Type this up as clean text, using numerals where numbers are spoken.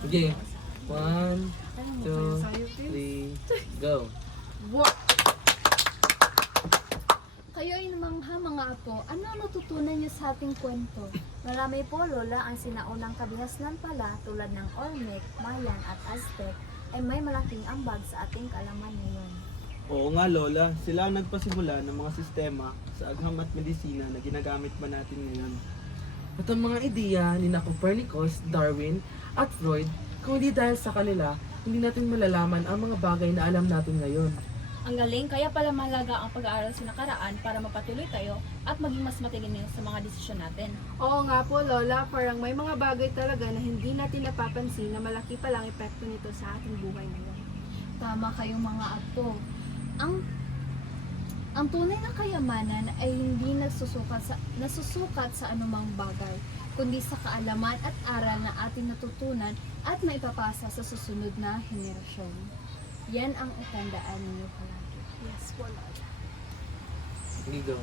Okay. 1, 2, 3, go. Kayo ay namangha mga apo, ano ang natutunan niyo sa ating kwento? Marami po, Lola, ang sinaunang kabihasnan pala tulad ng Olmec, Mayan at Aztec ay may malaking ambag sa ating kaalaman ngayon. Oo nga Lola, sila ang nagpasimula ng mga sistema sa agham at medisina na ginagamit pa natin ngayon. At ang mga ideya ni na Copernicus, Darwin, at Freud, kung hindi dahil sa kanila, hindi natin malalaman ang mga bagay na alam natin ngayon. Ang galing, kaya pala mahalaga ang pag-aaral sa nakaraan para mapatuloy tayo at maging mas matalino sa mga desisyon natin. Oo nga po, Lola, parang may mga bagay talaga na hindi natin napapansin na malaki palang epekto nito sa ating buhay ngayon. Tama kayong mga apo. Ang tunay na kayamanan ay hindi nasusukat sa anumang bagay, kundi sa kaalaman at aral na ating natutunan at maipapasa sa susunod na henerasyon. Yan ang itandaan ninyo palagi. Yes po, Lola. Sige, go.